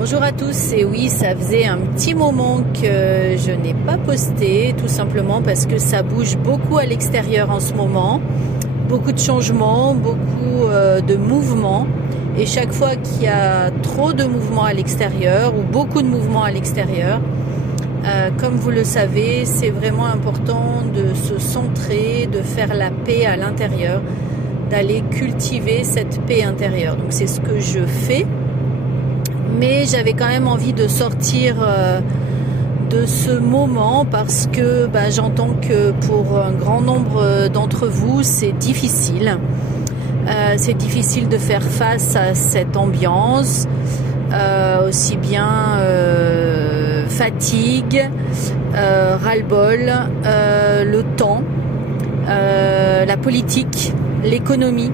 Bonjour à tous, et oui, ça faisait un petit moment que je n'ai pas posté, tout simplement parce que ça bouge beaucoup à l'extérieur en ce moment, beaucoup de changements, beaucoup de mouvements, et chaque fois qu'il y a trop de mouvements à l'extérieur ou beaucoup de mouvements à l'extérieur, comme vous le savez, c'est vraiment important de se centrer, de faire la paix à l'intérieur, d'aller cultiver cette paix intérieure. Donc c'est ce que je fais. Mais j'avais quand même envie de sortir de ce moment parce que j'entends que pour un grand nombre d'entre vous, c'est difficile. C'est difficile de faire face à cette ambiance, aussi bien fatigue, ras-le-bol, le temps, la politique, l'économie.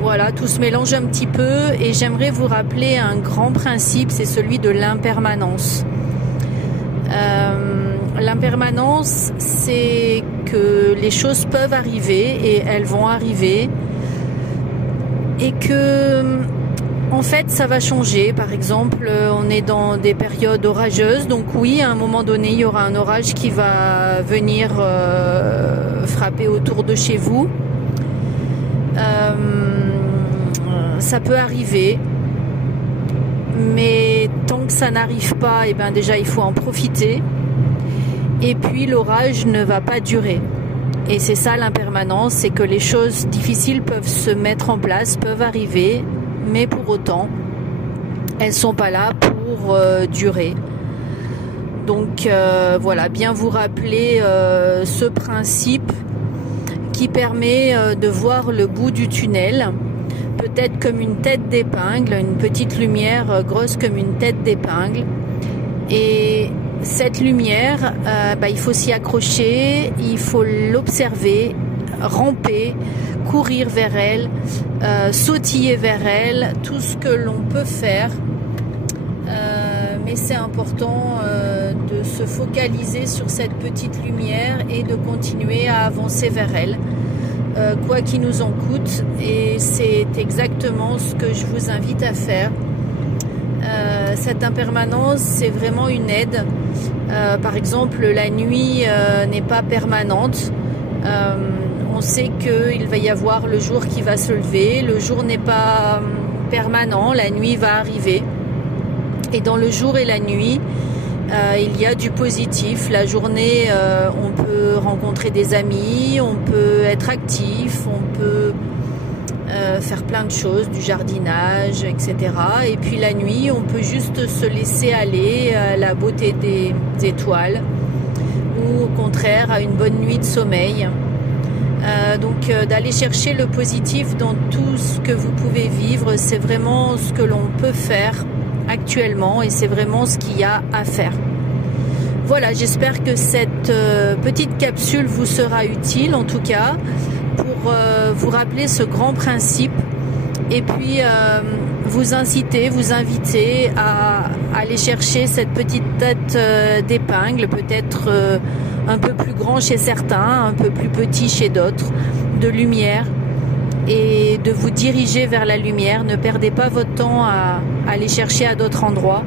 Voilà, tout se mélange un petit peu et j'aimerais vous rappeler un grand principe, c'est celui de l'impermanence. L'impermanence, c'est que les choses peuvent arriver et elles vont arriver et que, en fait, ça va changer. Par exemple, on est dans des périodes orageuses, donc oui, à un moment donné, il y aura un orage qui va venir frapper autour de chez vous. Ça peut arriver, mais tant que ça n'arrive pas, déjà il faut en profiter. Et puis l'orage ne va pas durer. Et c'est ça l'impermanence, c'est que les choses difficiles peuvent se mettre en place, peuvent arriver, mais pour autant, elles sont pas là pour durer. Donc voilà, bien vous rappeler ce principe qui permet de voir le bout du tunnel, peut-être comme une tête d'épingle, une petite lumière grosse comme une tête d'épingle. Et cette lumière, il faut s'y accrocher, il faut l'observer, ramper, courir vers elle, sautiller vers elle, tout ce que l'on peut faire. Mais c'est important de se focaliser sur cette petite lumière et de continuer à avancer vers elle, quoi qu'il nous en coûte. Et c'est exactement ce que je vous invite à faire. Cette impermanence, c'est vraiment une aide. Par exemple, la nuit n'est pas permanente. On sait qu'il va y avoir le jour qui va se lever. Le jour n'est pas permanent, la nuit va arriver. Et dans le jour et la nuit, il y a du positif. La journée, on peut rencontrer des amis, on peut être actif, on peut faire plein de choses, du jardinage, etc. Et puis la nuit, on peut juste se laisser aller à la beauté des étoiles ou au contraire à une bonne nuit de sommeil. Donc d'aller chercher le positif dans tout ce que vous pouvez vivre, c'est vraiment ce que l'on peut faire actuellement et c'est vraiment ce qu'il y a à faire. Voilà, j'espère que cette petite capsule vous sera utile en tout cas pour vous rappeler ce grand principe et puis vous inciter, vous inviter à aller chercher cette petite tête d'épingle, peut-être un peu plus grand chez certains, un peu plus petit chez d'autres, de lumière, et de vous diriger vers la lumière. Ne perdez pas votre temps à aller chercher à d'autres endroits,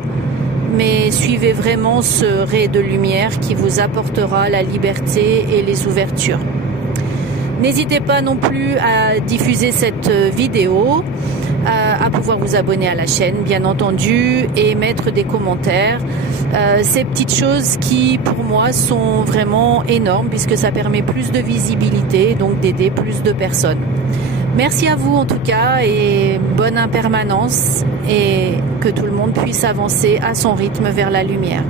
mais suivez vraiment ce ray de lumière qui vous apportera la liberté et les ouvertures. N'hésitez pas non plus à diffuser cette vidéo, à pouvoir vous abonner à la chaîne, bien entendu, et mettre des commentaires. Ces petites choses qui, pour moi, sont vraiment énormes puisque ça permet plus de visibilité, donc d'aider plus de personnes. Merci à vous en tout cas et bonne impermanence et que tout le monde puisse avancer à son rythme vers la lumière.